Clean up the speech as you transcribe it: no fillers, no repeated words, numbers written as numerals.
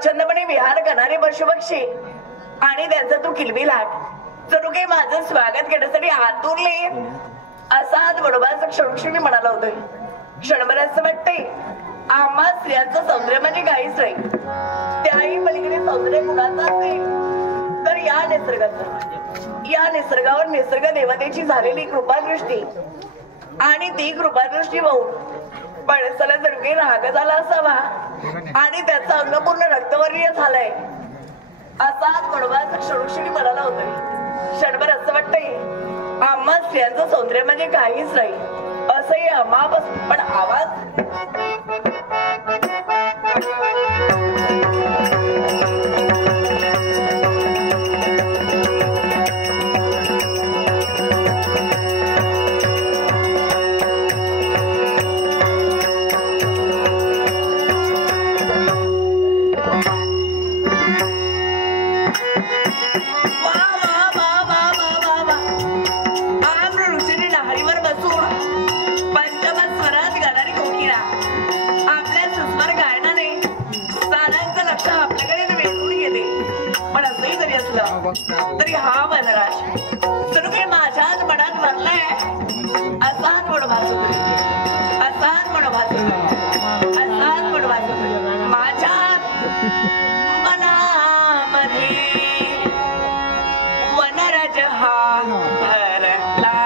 स्वच्छंदपणे विहार करणारे पशुपक्षी आणि त्यांचा तो किलबिलाट जणू काही माझं स्वागत करण्यासाठी आतुरले असा बडोबाचा क्षणक्षणी म्हणाला होतोय. क्षणभर असं वाटतंय आम्हा स्त्रियांचं सौंदर्य म्हणजे काहीच नाही, त्याही पलीकडे सौंदर्य गुणाचं असेल तर या निसर्गावर निसर्ग देवतेची झालेली कृपादृष्टी आणि ती कृपादृष्टी पाहून पळसाला जणू काही राग झाला असावा आणि त्याचं अंग पूर्ण रक्तवर्णीय झालंय असा बडोबाचा क्षणक्षणी म्हणाला होतोय. क्षणभर असं वाटतंय आम्हा स्त्रियांचं सौंदर्य म्हणजे काहीच नाही असंही आम्हापासून. पण आवाज तरी हा वनराज जणू काही माझ्याच मनात भरलाय असाच बडोबाच असाच बडोबाच असाच बडोबाच माझ्या मनामध्ये वनराज हा भरला.